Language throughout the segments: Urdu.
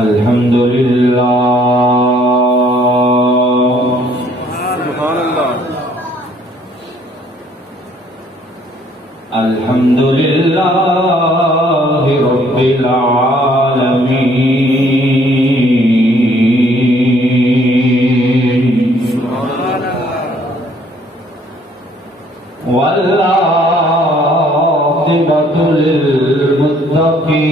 الحمد لله سبحان اللہ الحمد لله رب العالمين والعاقبة للمتقين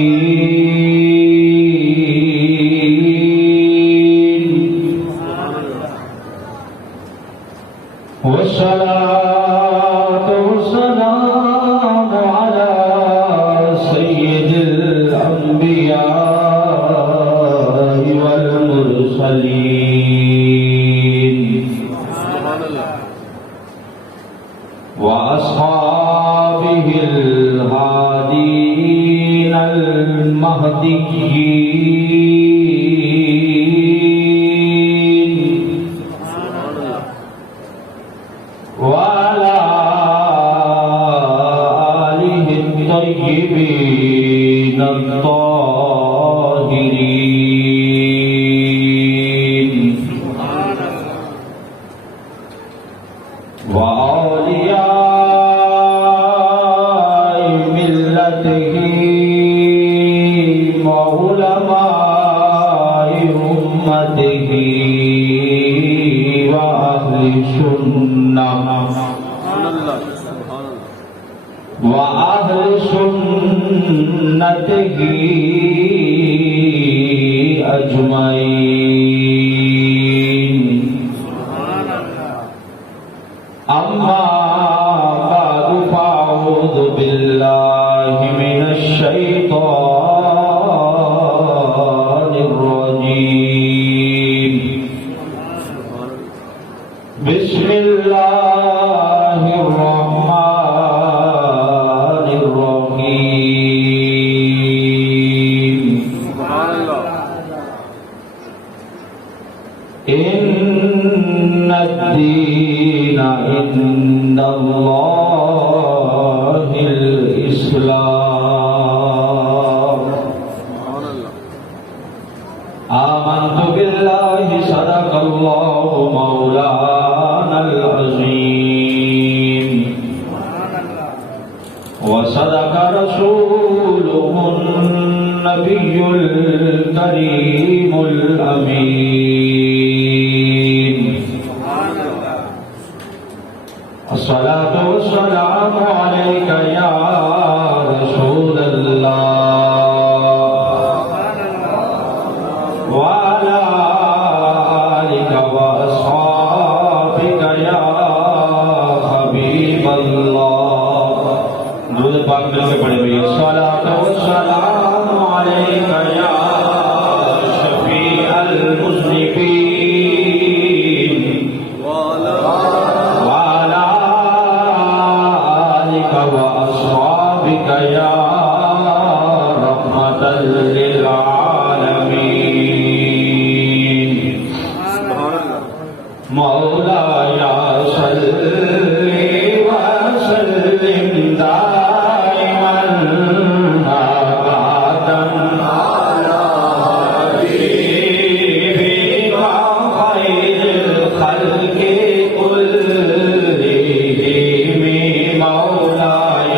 والصلاة والسلام على سيد الأنبياء والمرسلين وأصحابه الهادين المهديين وعلى آله الطيبين الطاهرين وأولياء ملته وعلماء أمته وأهل سنته أجمعين أما بعد فأعوذ بالله من الشيطان الرجيم بسم الله الرحمن الرحيم إن الدين عند الله الإسلام آمنت بالله صدق الله مولانا العظيم وصدق رسوله النبي الكريم الأمين الصلاة والسلام عليك يا رسول الله وعلى آلك وأصحابك يا حبيب الله درود پاک مل کے پڑھے ہوئے الصلاة والسلام عليك يا شفيع المذنبين وعلى آلك وأصحابك يا رحمة للعالمين مولاي صل وسلم دائما أبدا على حبيبك خير الخلق كلهم مولاي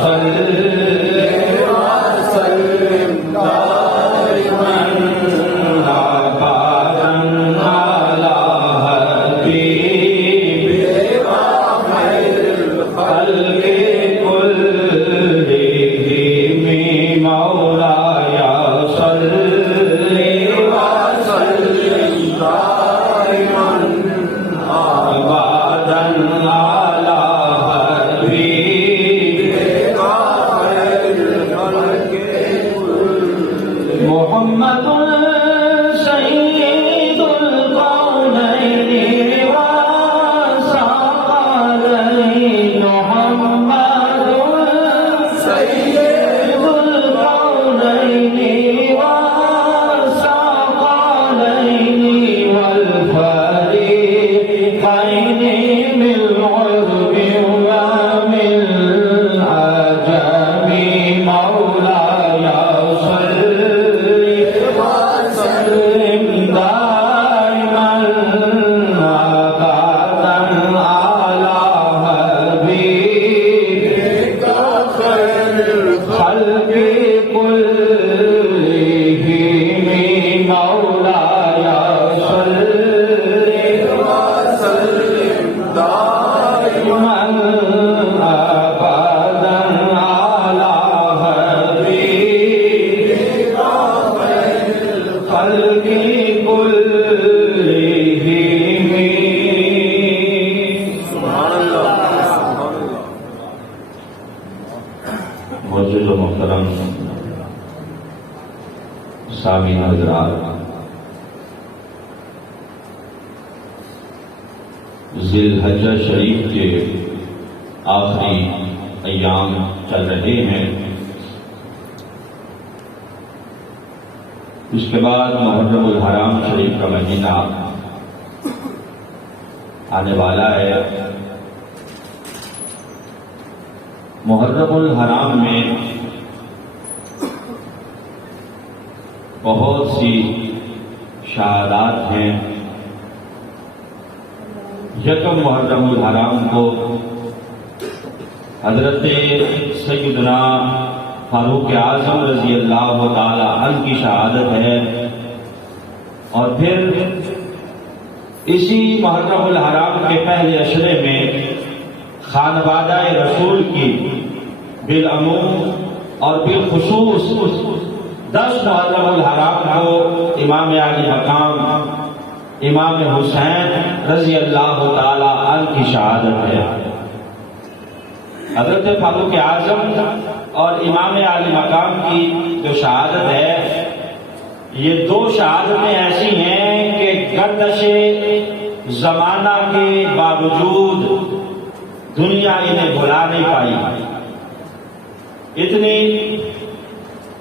صل وسلم دائما أبدا على حبيبك خير الخلق كلهم مولاي صل وسلم دائما أبدا على حبيبك خير الخلق محمد سيد الكونين والثقلين محمد سيد الكونين والثقلين والفريقين من العرب ومن العجم مولاي صل سامعین حضرات، ذی الحجہ شریف کے آخری ایام چل رہے ہیں، اس کے بعد محرم الحرام شریف کا مہینہ آنے والا ہے۔ محرم الحرام میں بہت سی شہادات ہیں۔ یکم محرم الحرام کو حضرت سیدنا فاروق اعظم رضی اللہ تعالی عنہ کی شہادت ہے، اور پھر اسی محرم الحرام کے پہلے عشرے میں خانوادہ رسول کی بالعموم اور بالخصوص 10 محرم الحرام کو امام علی مقام امام حسین رضی اللہ تعالی عنہ کی شہادت ہے۔ حضرت فاروق اعظم اور امام علی مقام کی جو شہادت ہے، یہ 2 شہادتیں ایسی ہیں کہ گردش زمانہ کے باوجود دنیا انہیں بھلا نہیں پائی۔ اتنی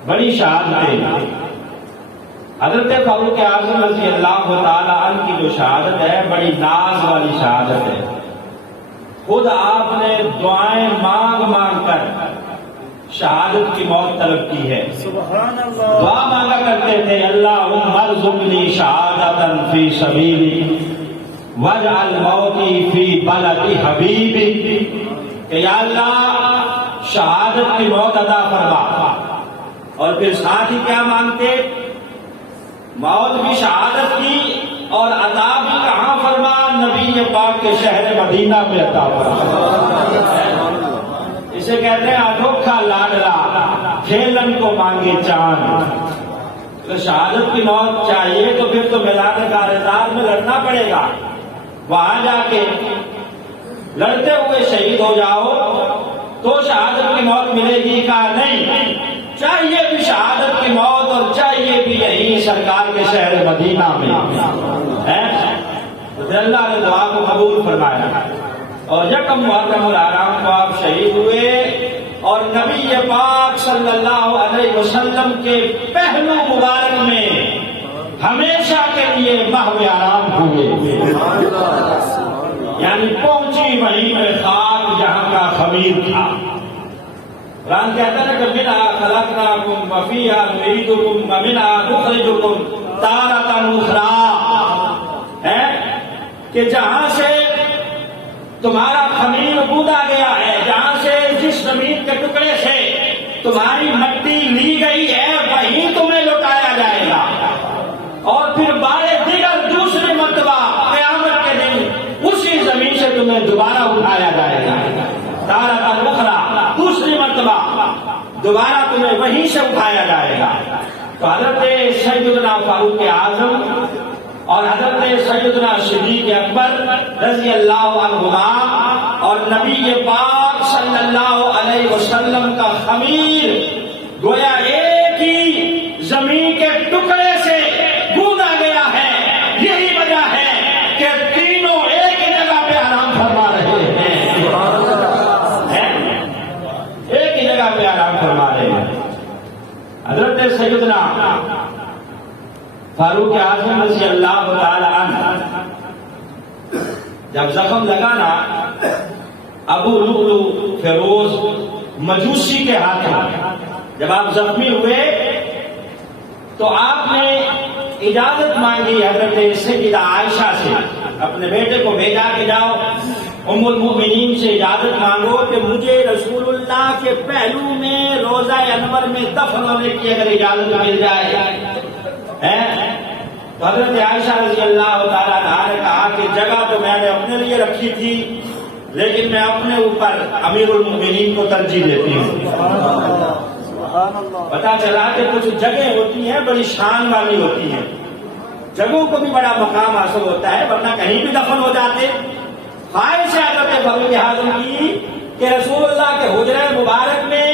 بڑی شہادتیں حضرت فاروق اعظم رضی اللہ تعالی عنہ کی جو شہادت ہے، بڑی ناز والی شہادت ہے۔ خود آپ نے دعائیں مانگ مانگ کر شہادت کی موت طلب کی ہے۔ سبحان اللہ۔ دعا مانگا کرتے تھے، اللہم ارزقنی شہادتا فی سبیلک واجعل موتی فی بلد حبیبک، کہ یا اللہ شہادت کی موت عطا فرما۔ اور پھر ساتھ ہی کیا مانگتے؟ موت بھی شہادت کی اور عطا بھی کہاں فرما؟ نبی پاک کے شہر مدینہ میں عطا فرما۔ اسے کہتے ہیں انوکھا لاڈلا کھیلن کو مانگے چاند۔ تو شہادت کی موت چاہیے تو پھر تو میدان کارزار میں لڑنا پڑے گا، وہاں جا کے لڑتے ہوئے شہید ہو جاؤ تو شہادت کی موت ملے گی کا نہیں، چاہیے بھی شہادت کی موت اور چاہیے بھی یہی سرکار کے شہر مدینہ میں ہے۔ تو اللہ نے دعا کو قبول فرمایا، اور یکم محرم الحرام کو آپ شہید ہوئے، اور نبی پاک صلی اللہ علیہ وسلم کے پہلو مبارک میں ہمیشہ کے لیے محو آرام ہوئے، یعنی پہنچی وہیں پہ خاک جہاں کا خمیر تھا۔ قرآن کہتا ہے کہ منہا خلقناکم وفیہا نعیدکم ومنہا نخرجکم تارۃ اخری، ہے کہ جہاں سے تمہارا خمیر بودا گیا ہے، جہاں سے جس زمین کے ٹکڑے سے تمہاری مٹی لی گئی ہے وہیں تمہیں لوٹایا جائے گا، اور پھر بارے دیگر دوسری مرتبہ قیامت کے دن اسی زمین سے تمہیں دوبارہ اٹھایا جائے گا۔ تارۃ اخری، دوسری مرتبہ دوبارہ تمہیں وہیں سے اٹھایا جائے گا۔ تو حضرت سیدنا فاروق اعظم اور حضرت سیدنا صدیق اکبر رضی اللہ عنہما اور نبی پاک صلی اللہ علیہ وسلم کا خمیر گویا ایک ہی زمین کے ٹکڑے سے گوندا گیا ہے۔ یہی وجہ ہے کہ تینوں ایک ہی جگہ پہ آرام فرما رہے ہیں، ایک ہی جگہ پہ آرام فرما رہے ہیں۔ حضرت سیدنا فاروق اعظم رضی اللہ تعالی عنہ جب زخم لگا نا ابو لؤلؤ فیروز مجوسی کے ہاتھوں، جب آپ زخمی ہوئے تو آپ نے اجازت مانگی حضرت سیدہ عائشہ سے، اپنے بیٹے کو بھیجا کہ جاؤ ام المؤمنین سے اجازت مانگو کہ مجھے رسول اللہ کے پہلو میں روضہ انور میں دفن ہونے کی اگر اجازت مل جائے۔ تو حضرت عائشہ رضی اللہ تعالیٰ عنہا نے کہا کہ جگہ تو میں نے اپنے لیے رکھی تھی، لیکن میں اپنے اوپر امیر المؤمنین کو ترجیح دیتی ہوں۔ پتا چلا کہ کچھ جگہ ہوتی ہیں بڑی شان والی ہوتی ہیں، جگہوں کو بھی بڑا مقام حاصل ہوتا ہے، ورنہ کہیں بھی دفن ہو جاتے۔ خواہش ہے حضرت فاروق اعظم کی کہ رسول اللہ کے حجرہ مبارک میں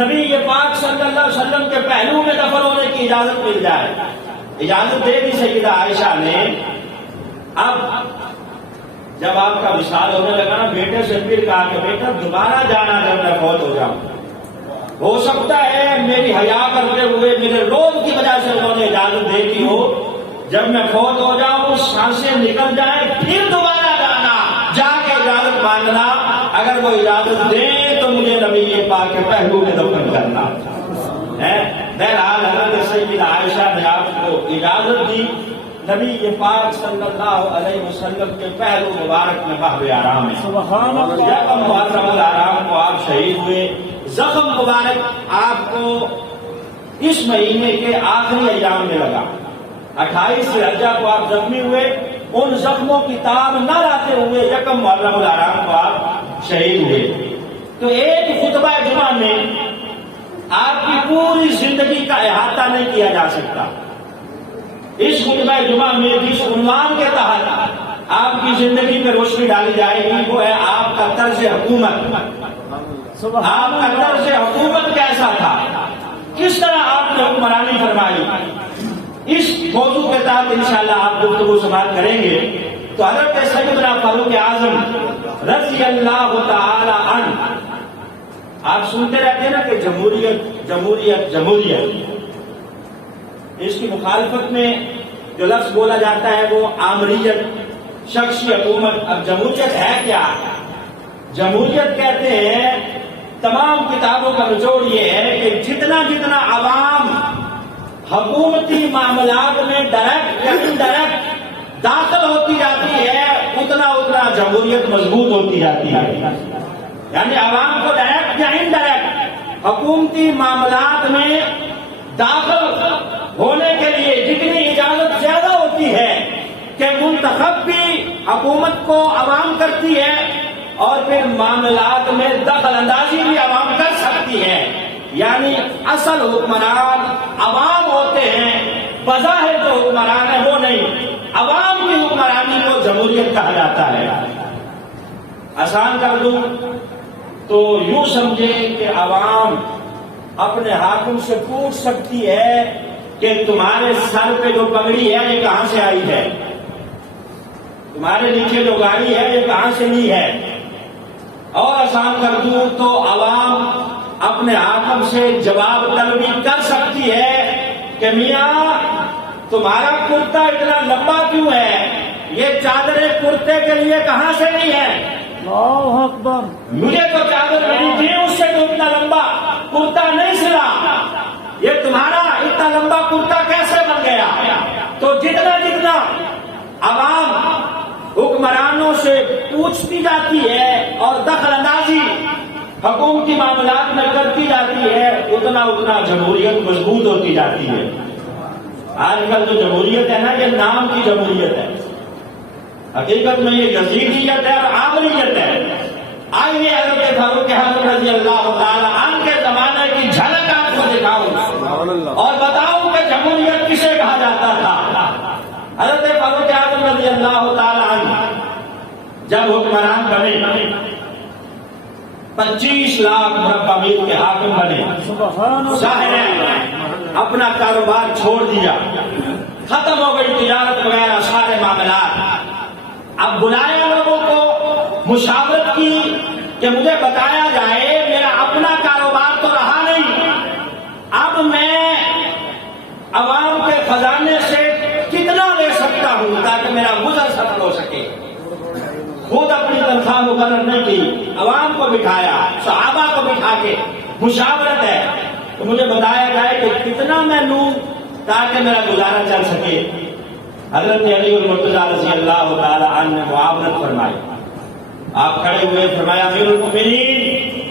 نبی پاک صلی اللہ علیہ وسلم کے پہلو میں دفن ہونے کی اجازت مل جائے. اجازت دے دی سیدہ عائشہ نے. اب جب آپ کا وصال ہونے لگا نا، بیٹے سے پھر کہا کہ بیٹا دوبارہ جانا جب میں فوت ہو جاؤں. ہو سکتا ہے میری حیا کرتے ہوئے میرے روز کی وجہ سے انہوں نے اجازت دے دی ہو، جب میں فوت ہو جاؤں سانسیں نکل جائیں پھر دوبارہ جانا، جا کے اجازت مانگنا. اگر وہ اجازت دیں تو مجھے نبی پاک کے پہلو میں دفن کرنا ہے. بہرحال حضرت سیدہ عائشہ نے آپ کو اجازت دی. نبی پاک صلی اللہ علیہ وسلم کے پہلو مبارک میں بہو آرام ہے. سبحان اللہ. جب محرم الحرام کو آپ شہید ہوئے، زخم مبارک آپ کو اس مہینے کے آخری ایام میں لگا. 28 ذوالحجہ کو آپ زخمی ہوئے. ان زخموں کی تاب نہ لاتے ہوئے یکم محرم الحرام کو آپ شہید ہوئے. تو ایک خطبہ جمعہ میں آپ کی پوری زندگی کا احاطہ نہیں کیا جا سکتا. اس خطبہ جمعہ میں جس عنوان کے تحت آپ کی زندگی پہ روشنی ڈالی جائے گی وہ ہے آپ کا طرز حکومت. آپ کا طرز حکومت کیسا تھا، کس طرح آپ نے حکمرانی فرمائی. اس موضوع کے تحت انشاءاللہ آپ گفتگو سماعت کریں گے. تو حضرت سیدنا فاروق اعظم رضی اللہ تعالی عنہ، آپ سنتے رہتے ہیں نا کہ جمہوریت جمہوریت جمہوریت، اس کی مخالفت میں جو لفظ بولا جاتا ہے وہ آمریت، شخصی حکومت. اب جمہوریت ہے کیا؟ جمہوریت کہتے ہیں، تمام کتابوں کا نچوڑ یہ ہے کہ جتنا جتنا عوام حکومتی معاملات میں ڈائریکٹ یا انڈائریکٹ داخل ہوتی جاتی ہے اتنا اتنا جمہوریت مضبوط ہوتی جاتی ہے. یعنی عوام کو ڈائریکٹ یا انڈائریکٹ حکومتی معاملات میں داخل ہونے کے لیے جتنی اجازت زیادہ ہوتی ہے کہ منتخب بھی حکومت کو عوام کرتی ہے اور پھر معاملات میں دخل اندازی بھی عوام کر سکتی ہے. یعنی اصل حکمران عوام ہوتے ہیں، بظاہر جو حکمران ہے وہ نہیں. عوام کی حکمرانی کو جمہوریت کہا جاتا ہے. آسان کر دوں تو یوں سمجھیں کہ عوام اپنے حاکم سے پوچھ سکتی ہے کہ تمہارے سر پہ جو پگڑی ہے یہ کہاں سے آئی ہے، تمہارے نیچے جو گاڑی ہے یہ کہاں سے لی ہے. اور آسان کر دوں تو عوام اپنے حاکم سے جواب طلبی کر سکتی ہے کہ میاں تمہارا کرتا اتنا لمبا کیوں ہے، یہ چادریں کرتے کے لیے کہاں سے لی ہے. اللہ اکبر. مجھے تو چادر ملی تھی، اس سے تو اتنا لمبا کرتا نہیں سلا، یہ تمہارا اتنا لمبا کرتا کیسے بن گیا. تو جتنا جتنا عوام حکمرانوں سے پوچھتی جاتی ہے اور دخل اندازی حکومتی معاملات میں کرتی جاتی ہے اتنا اتنا جمہوریت مضبوط ہوتی جاتی ہے. آج کل جو جمہوریت ہے نا یہ نام کی جمہوریت ہے، حقیقت میں یہ یزیدیت ہے اور آمریت ہے. آئیے حضرت فاروق اعظم رضی اللہ تعالی عنہ کے زمانے کی جھلک آپ کو دکھاؤں اور بتاؤں کہ جمہوریت کسے کہا جاتا تھا. حضرت فاروق اعظم رضی اللہ تعالی عنہ جب حکمران بنے 25 لاکھ مربع میل کے حاکم بنے، ظاہر ہے اپنا کاروبار چھوڑ دیا، ختم ہو گئی تجارت وغیرہ سارے معاملات. اب بلایا لوگوں کو، مشاورت کی کہ مجھے بتایا جائے میرا اپنا کاروبار تو رہا نہیں، اب میں عوام کے خزانے سے کتنا لے سکتا ہوں تاکہ میرا گزر سفل ہو سکے. خود اپنی تنخواہ مقرر نہیں کی، عوام کو بٹھایا، صحابہ کو بٹھا کے مشاورت ہے تو مجھے بتایا جائے کہ کتنا میں لوں تاکہ میرا گزارا چل سکے. حضرت علی المرتضیٰ رضی اللہ تعالی عنہ نے معاونت فرمائی. آپ کھڑے ہوئے، فرمایا امیر المؤمنین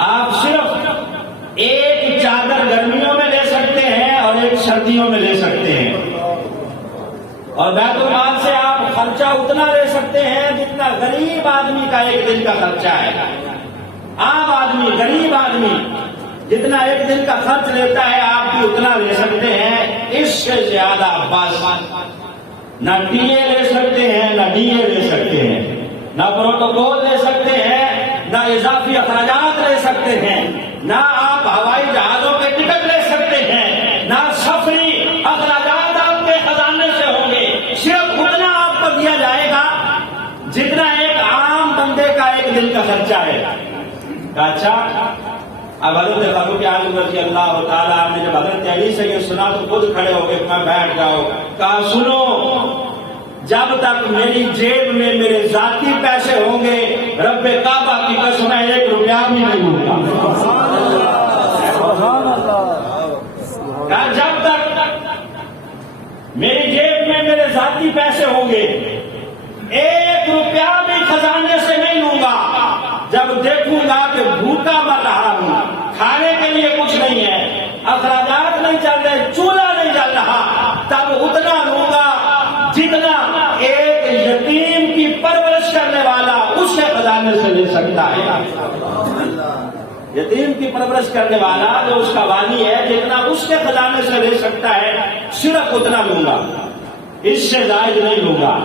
آپ صرف ایک چادر گرمیوں میں لے سکتے ہیں اور ایک سردیوں میں لے سکتے ہیں، اور بیت المال سے آپ خرچہ اتنا لے سکتے ہیں جتنا غریب آدمی کا ایک دن کا خرچہ ہے. عام آدمی، غریب آدمی جتنا ایک دن کا خرچ لیتا ہے آپ بھی اتنا لے سکتے ہیں. اس سے زیادہ بس نہ ٹی اے لے سکتے ہیں، نہ ڈی اے لے سکتے ہیں، نہ پروٹوکول لے سکتے ہیں، نہ اضافی اخراجات لے سکتے ہیں، نہ آپ ہوائی جہازوں کے ٹکٹ لے سکتے ہیں، نہ سفری اخراجات آپ کے خزانے سے ہوں گے، صرف اتنا آپ کو دیا جائے گا جتنا ایک عام بندے کا ایک دن کا خرچہ ہے۔ اچھا، اب حضرت فاروق اعظم رضی اللہ تعالیٰ عنہ نے جب حضرت علی سے یہ سنا تو خود کھڑے ہو گئے، میں بیٹھ جاؤ، کہا سنو، جب تک میری جیب میں میرے ذاتی پیسے ہوں گے رب کعبہ کی قسم میں 1 روپیہ بھی نہیں لوں گا۔ سبحان اللہ۔ کہا جب تک میری جیب میں میرے ذاتی پیسے ہوں گے 1 روپیہ بھی خزانے سے نہیں لوں گا۔ جب دیکھوں گا کہ بھوکا مر رہا ہوں، کھانے کے لیے کچھ نہیں ہے، اخراجات نہیں چل رہے، چولہا نہیں چل رہا، تب اتنا لوں گا جتنا ایک یتیم کی پرورش کرنے والا اس کے خزانے سے لے سکتا ہے۔ یتیم کی پرورش کرنے والا جو اس کا والی ہے، جتنا اس کے خزانے سے لے سکتا ہے صرف اتنا لوں گا، اس سے زائد نہیں لوں گا۔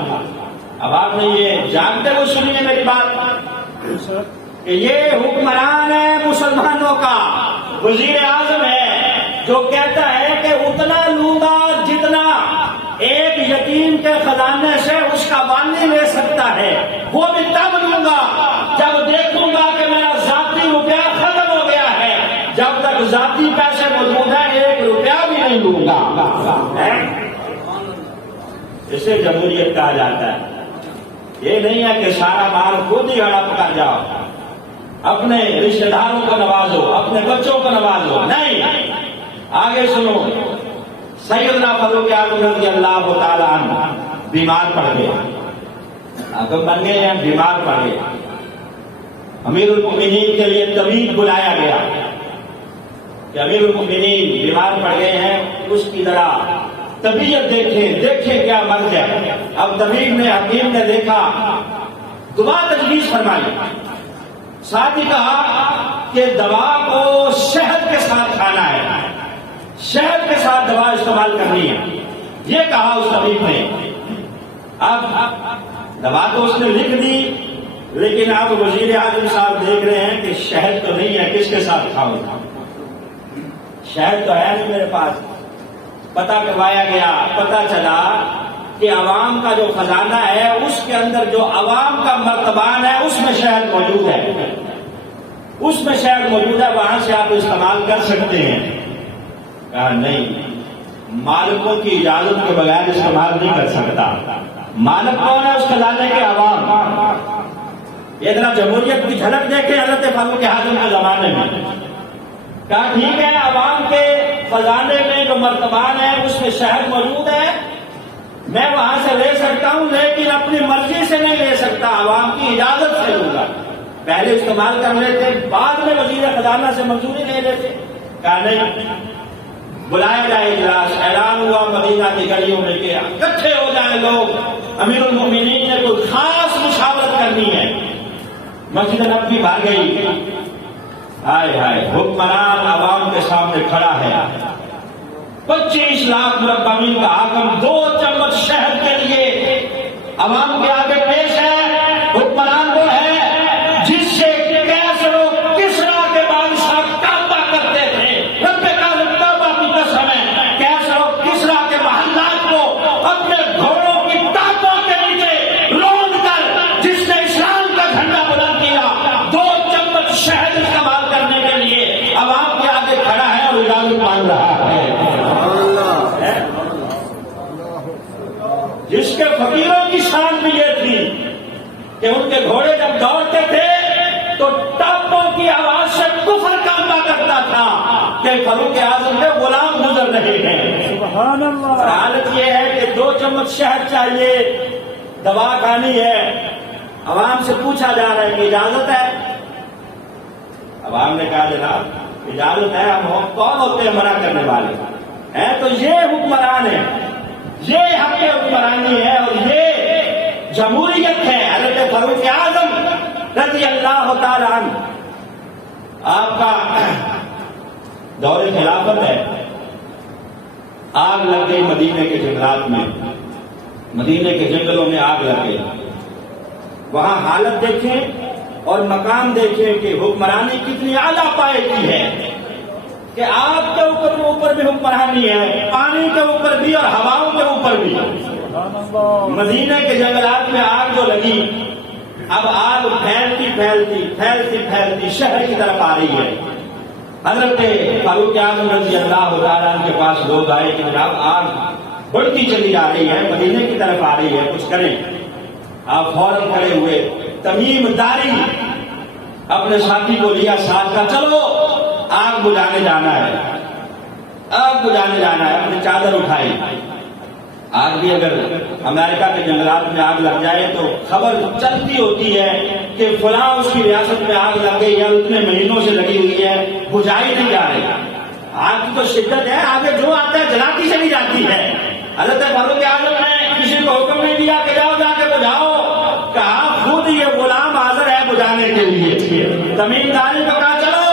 اب آپ نے یہ جانتے ہوئے سنیے میری بات کہ یہ حکمران ہے مسلمانوں کا، وزیر اعظم ہے، جو کہتا ہے کہ اتنا لوں گا جتنا ایک یتیم کے خزانے سے اس کا والی لے سکتا ہے، وہ بھی تب لوں گا جب دیکھوں گا کہ میرا ذاتی روپیہ ختم ہو گیا ہے۔ جب تک ذاتی پیسے موجود ہیں 1 روپیہ بھی نہیں لوں گا۔ اسے جمہوریت کہا جاتا ہے۔ یہ نہیں ہے کہ سارا مال خود ہی ہڑپ کر جاؤ، اپنے رشتہ داروں کو نوازو، اپنے بچوں کو نوازو، نہیں۔ آگے سنو، سیدنا فاروق اعظم رضی اللہ تعالیٰ عنہ بیمار پڑ گئے، حاکم بن گئے ہیں، بیمار پڑ گئے۔ امیر المؤمنین کے لیے طبیب بلایا گیا کہ امیر المؤمنین بیمار پڑ گئے ہیں، اس کی ذرا طبیعت دیکھیں کیا مرض ہے۔ اب طبیب نے، حکیم نے دیکھا، دعا تجویز فرمائی، ساتھ ہی کہا کہ دوا کو شہد کے ساتھ کھانا ہے، شہد کے ساتھ دوا استعمال کرنی ہے، یہ کہا اس طبیب نے۔ اب دوا تو اس نے لکھ دی، لیکن اب وزیر اعظم صاحب دیکھ رہے ہیں کہ شہد تو نہیں ہے، کس کے ساتھ کھاؤں؟ شہد تو ہے نہیں میرے پاس۔ پتہ کروایا گیا، پتہ چلا کہ عوام کا جو خزانہ ہے اس کے اندر جو عوام کا مرتبان ہے اس میں شہد موجود ہے، اس میں شہد موجود ہے، وہاں سے آپ استعمال کر سکتے ہیں۔ کہا نہیں، مالکوں کی اجازت کے بغیر استعمال نہیں کر سکتا۔ مالک کون ہے اس خزانے کے؟ عوام۔ یہ ذرا جمہوریت کی جھلک دیکھیں حضرت فاروق اعظم کے زمانے میں۔ کہا ٹھیک ہے، عوام کے خزانے میں جو مرتبان ہے اس میں شہد موجود ہے، میں وہاں سے لے سکتا ہوں، لیکن اپنی مرضی سے نہیں لے سکتا، عوام کی اجازت سے لوں گا۔ پہلے استعمال کر لیتے، بعد میں وزیر خزانہ سے منظوری لے لیتے۔ کہا نہیں، بلایا جائے اجلاس، اعلان ہوا مدینہ کی گلیوں میں کہ اکٹھے ہو جائیں لوگ، امیر المؤمنین نے کوئی خاص مشاورت کرنی ہے۔ مسجد نبوی بھر گئی، ہائے ہائے، حکمران عوام کے سامنے کھڑا ہے، 25 لاکھ مربع میل کا حاکم 2 چمچ شہد کے لیے عوام کے آگے پیش ہے۔ حکمران وہ ہے جس سے کیسرو کسرا کے بادشاہ کعبہ کرتے تھے، رب کعبہ کی قسم ہے، کیسرو کسرا کے محلات کو اپنے گھوڑوں کی ٹانگوں کے نیچے لوٹ کر جس نے اسلام کا جھنڈا بلند کیا، 2 چمچ شہد استعمال کرنے کے لیے عوام کے آگے کھڑا ہے اور اجازت مانگ رہا ہے۔ جس کے فقیروں کی شان بھی یہ تھی کہ ان کے گھوڑے جب دوڑتے تھے تو ٹاپوں کی آواز سے کفر کانپا کرتا تھا کہ فاروق اعظم کے غلام گزر رہے ہیں۔ سبحان اللہ۔ حالت یہ ہے کہ 2 چمچ شہد چاہیے، دوا کھانی ہے، عوام سے پوچھا جا رہا ہے کہ اجازت ہے؟ عوام نے کہا جناب اجازت ہے، ہم کون ہوتے ہیں منع کرنے والے ہیں؟ تو یہ حکمران ہے، یہ حق حکمرانی ہے اور یہ جمہوریت ہے۔ حضرت فاروق اعظم رضی اللہ تعالی عنہ، آپ کا دور خلافت ہے، آگ لگ گئی مدینے کے جنگلات میں، مدینے کے جنگلوں میں آگ لگ گئی۔ وہاں حالت دیکھیں، اور مقام دیکھیں کہ حکمرانی کتنی اعلیٰ پائے کی ہے کہ آگ کے اوپر بھی حکمرانی ہے، پانی کے اوپر بھی اور ہواؤں کے اوپر بھی۔ مدینے کے جنگلات میں آگ جو لگی، اب آگ پھیلتی شہر کی طرف آ رہی ہے۔ حضرت فاروق اعظم رضی اللہ تعالیٰ عنہ کے پاس لوگ آئے کہ جناب آگ بڑھتی چلی جا رہی ہے، مدینے کی طرف آ رہی ہے، کچھ کریں۔ آپ فوراً کھڑے ہوئے، تمیم داری اپنے ساتھی کو لیا ساتھ کا، چلو آگ بجھانے جانا ہے، آگ بجھانے جانا ہے۔ اپنی چادر اٹھائی۔ آج بھی اگر امریکہ کے جنگلات میں آگ لگ جائے تو خبر چلتی ہوتی ہے کہ فلاں اس کی ریاست میں آگ لگ گئی ہے، اتنے مہینوں سے لگی ہوئی ہے، بجھائی نہیں جا رہی۔ آگ کی تو شدت ہے، آگے جو آتا ہے جلاتی چلی جاتی ہے۔ حضرت فاروق اعظم نے کسی کو حکم نہیں دیا کہ جاؤ جا کے بجھاؤ، کہا خود یہ غلام حاضر ہے بجھانے کے لیے۔ تمیم داری کو کہا چلو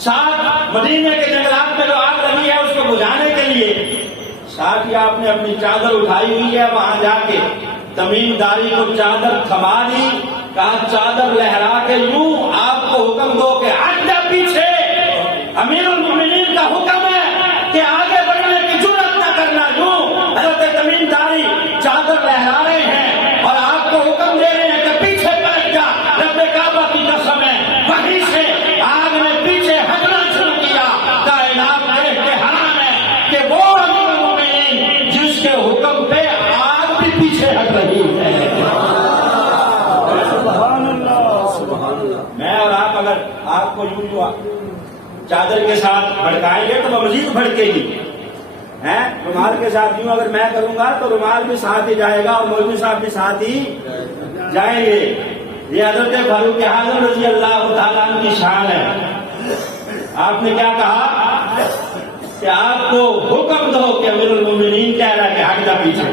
ساتھ مدینے کے جنگلات میں جو آگ لگی ہے اس کو بجھانے کے لیے۔ ساتھ ہی آپ نے اپنی چادر اٹھائی ہوئی ہے، وہاں جا کے تمیم داری کو چادر تھما دی، کہا چادر لہرا کے یوں آپ کو حکم دو کہ ہٹ جا پیچھے، امیر المومنین کا حکم ہے کہ آگے بڑھنے کی جرات نہ کرنا۔ یوں حضرت تمیم داری چادر لہرا رہے ہیں اور آپ کو حکم دے رہے ہیں کہ پیچھے پلٹ جا، رب کعبہ کی قسم ہے۔ وہیں سے آگ نے پیچھے ہٹنا شروع کیا۔ کائنات دیکھ کے حیران ہے کہ وہ امیر المومنین جس کے حکم پہ آگ بھی پیچھے ہٹ رہی ہے۔ سبحان اللہ۔ میں اور آپ اگر آگ کو یوں چادر کے ساتھ بھڑکائیں گے تو وہ مزید بھڑکے گی، رومال کے ساتھ یوں اگر میں کروں گا تو رومال بھی ساتھ ہی جائے گا اور مولوی صاحب بھی ساتھ ہی جائیں گے۔ یہ حضرت فاروق اعظم رضی اللہ تعالیٰ عنہ کی شان ہے۔ آپ نے کیا کہا کہ آپ کو حکم دو کہ امیر المومنین کہہ رہا ہے کہ ہٹ جا پیچھے۔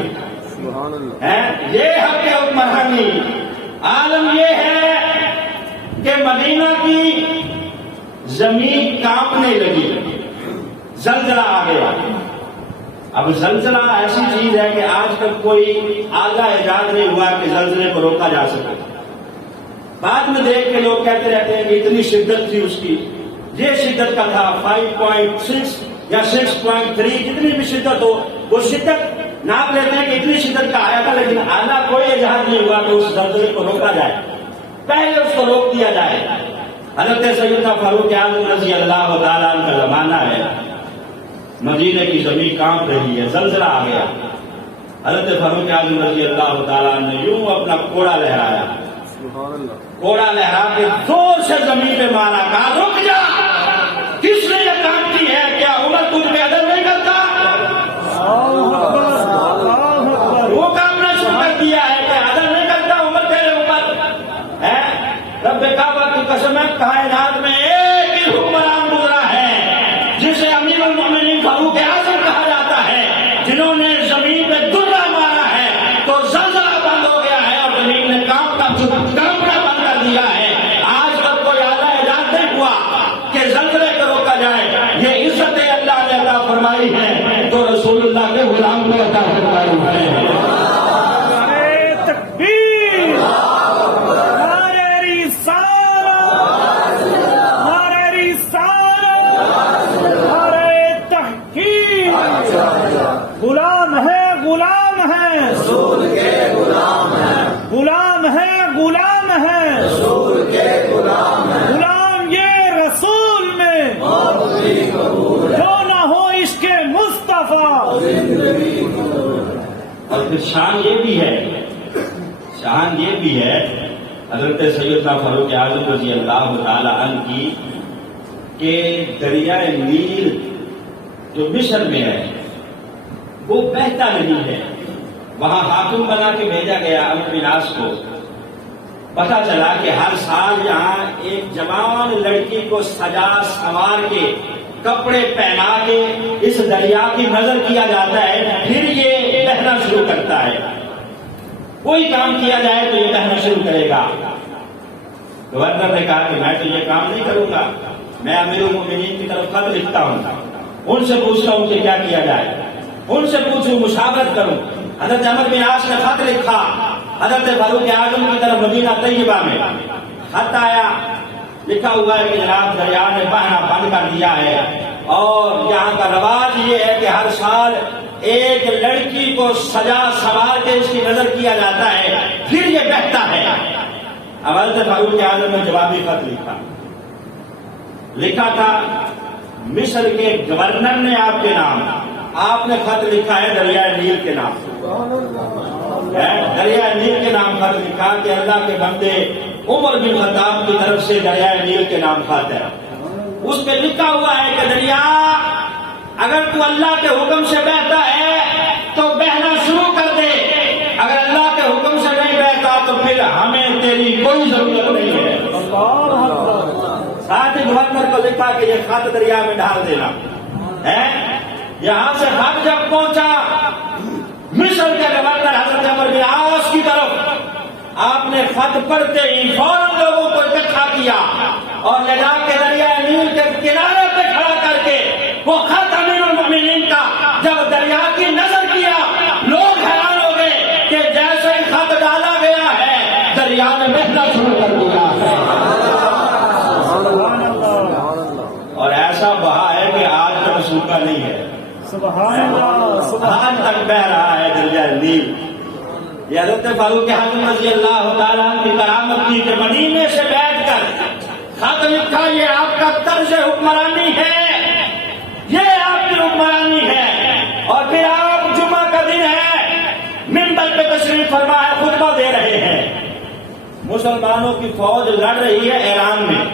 یہ حق کے حکمرانی عالم یہ ہے کہ مدینہ کی زمین کانپنے لگی، زلزلہ آ گیا۔ اب زلزلہ ایسی چیز ہے کہ آج تک کوئی آگاہ ایجاد نہیں ہوا کہ زلزلے کو روکا جا سکے۔ بعد میں دیکھ کے لوگ کہتے رہتے ہیں کہ اتنی شدت تھی اس کی، یہ شدت کا تھا 5.6 یا 6.3، جتنی بھی شدت ہو وہ شدت ناپ لیتے ہیں کہ اتنی شدت کا آیا تھا، لیکن اعلیٰ کوئی ایجاد نہیں ہوا کہ اس زلزلے کو روکا جائے، پہلے اس کو روک دیا جائے۔ حضرت سیدنا فاروق اعظم رضی اللہ تعالیٰ عنہ کا زمانہ ہے، مدینے کی زمین کانپ رہی ہے، زلزلہ آ گیا۔ حضرت فاروق اعظم رضی اللہ تعالیٰ عنہ نے یوں اپنا کوڑا لہرایا، کوڑا لہرا کے زور سے زمین پہ مارا، کہا رک جا، کس نے یہ کام کی ہے؟ کیا عمر تجھ پہ ادب نہیں کرتا؟ وہ کام نے شروع کر دیا ہے کہ ادب نہیں کرتا عمر تیرے اوپر ہے؟ رب کعبہ کی قسم ہے، کائنات میں ایک ہی حکمران گزرا ہے جسے امیر المومنین فاروق اعظم کہا جاتا ہے، جنہوں نے زمین پہ درہ مارا ہے تو زلزلہ بند ہو گیا ہے اور زمین نے کانپنا بند کر دیا ہے۔ آج تک کوئی اعلیٰ ایجاد نہیں ہوا کہ زلزلے کو روکا جائے۔ یہ عزت اللہ نے عطا فرمائی ہے تو رسول اللہ کے غلام کو عطا فرمائی ہے۔ غلام ہے، غلام ہے، رسول کے غلام ہے، غلام ہے، غلام ہے، رسول کے غلام ہے، غلام یہ رسول میں جو نہ ہو عشق مصطفیٰ۔ اور پھر شان یہ بھی ہے، شان یہ بھی ہے حضرت سیدنا فاروق اعظم رضی اللہ تعالی عنہ کی کہ دریائے نیل جو مصر میں ہے وہ بہتا نہیں ہے۔ وہاں حاکم بنا کے بھیجا گیا عمرو بن عاص کو، پتا چلا کہ ہر سال یہاں ایک جوان لڑکی کو سجا سنوار کے کپڑے پہنا کے اس دریا کی نظر کیا جاتا ہے، پھر یہ بہنا شروع کرتا ہے۔ کوئی کام کیا جائے تو یہ بہنا شروع کرے گا۔ گورنر نے کہا کہ میں تو یہ کام نہیں کروں گا، میں امیر المومنین کی طرف خط لکھتا ہوں، ان سے پوچھتا ہوں کہ کیا کیا جائے، ان سے پوچھوں، مشاورت کروں۔ حضرت عمرو بن عاص نے خط لکھا حضرت فاروق اعظم کی طرف مدینہ طیبہ میں، خط آیا، لکھا ہوا ہے کہ جناب دریا نے بہنا بند کر دیا ہے، اور یہاں کا رواج یہ ہے کہ ہر سال ایک لڑکی کو سجا سوار کے اس کی نظر کیا جاتا ہے، پھر یہ بہتا ہے۔ حضرت فاروق اعظم نے جوابی خط لکھا تھا مصر کے گورنر نے آپ کے نام، آپ نے خط لکھا ہے دریائے نیل کے نام، دریائے نیل کے نام خط لکھا کہ اللہ کے بندے عمر بن خطاب کی طرف سے دریائے نیل کے نام خط ہے۔ اس پہ لکھا ہوا ہے کہ دریا اگر تو اللہ کے حکم سے بہتا ہے تو بہنا شروع کر دے، اگر اللہ کے حکم سے نہیں بہتا تو پھر ہمیں تیری کوئی ضرورت نہیں ہے۔ ساتھ ہی گورنر کو لکھا کہ یہ خط دریا میں ڈال دینا ہے۔ یہاں سے خط جب پہنچا مصر کے گورنر حضرت عمرو بن عاص کی طرف، آپ نے خط پڑھتے ہی فوراً لوگوں کو اکٹھا کیا اور لے جا کے دریائے نیل کے کنارے پہ کھڑا کر کے وہ خط امیر المؤمنین کا جب دریا کی نظر کیا، لوگ حیران ہو گئے کہ جیسے ہی خط ڈالا گیا ہے دریا نے بہنا شروع کر دیا ہے، اور ایسا بہا ہے کہ آج تک سوکھا نہیں ہے، آج تک بہ رہا ہے دریائے نیل۔ یہ حضرت فاروق اعظم رضی اللہ تعالیٰ عنہ کی کرامت کی کہ مدینے سے بیٹھ کر خط لکھا، یہ آپ کا طرز حکمرانی ہے، یہ آپ کی حکمرانی ہے، اور پھر آپ جمعہ کا دن ہے، منبر پہ تشریف فرما ہے، خطبہ دے رہے ہیں، مسلمانوں کی فوج لڑ رہی ہے ایران میں،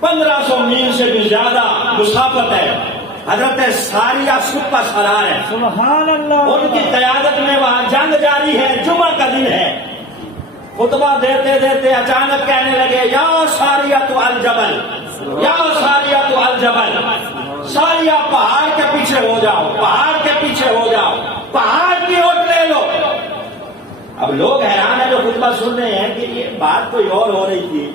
1500 میل سے بھی زیادہ مسافت ہے، حضرت ساریہ سپہ سالار ہے، سبحان اللہ، ان کی قیادت میں وہاں جنگ جاری ہے، جمعہ کا دن ہے، خطبہ دیتے دیتے اچانک کہنے لگے یا ساریہ تو الجبل، یا ساریہ تو الجبل، ساریہ پہاڑ کے پیچھے ہو جاؤ، پہاڑ کے پیچھے ہو جاؤ، پہاڑ کی اوٹ لے لو۔ اب لوگ حیران ہیں جو خطبہ سن رہے ہیں کہ یہ بات کوئی اور ہو رہی تھی،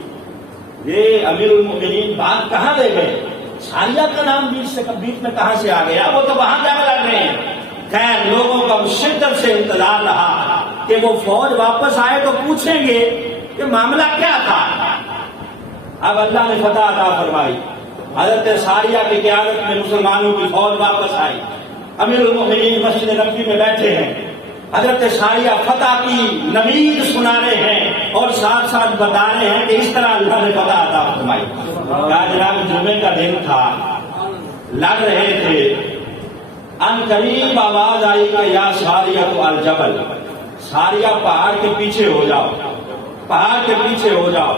یہ امیر المؤمنین بات کہاں لے گئے، ساریہ کا نام بیچ میں کہاں سے آ گیا، وہ تو وہاں جنگ لڑ رہے ہیں۔ خیر لوگوں کا شدت سے انتظار رہا کہ وہ فوج واپس آئے تو پوچھیں گے کہ معاملہ کیا تھا۔ اب اللہ نے فتح عطا فرمائی، حضرت ساریہ کی قیادت میں مسلمانوں کی فوج واپس آئی، امیر المؤمنین مسجد نبوی میں بیٹھے ہیں، حضرت ساریہ فتح کی نوید سنا رہے ہیں اور ساتھ ساتھ بتا رہے ہیں کہ اس طرح اللہ نے فتح عطا فرمائی۔ کہا جناب جمعے کا دن تھا، لڑ رہے تھے، ان قریب آواز آئی کہ یا ساریہ تو الجبل، ساریہ پہاڑ کے پیچھے ہو جاؤ، پہاڑ کے پیچھے ہو جاؤ۔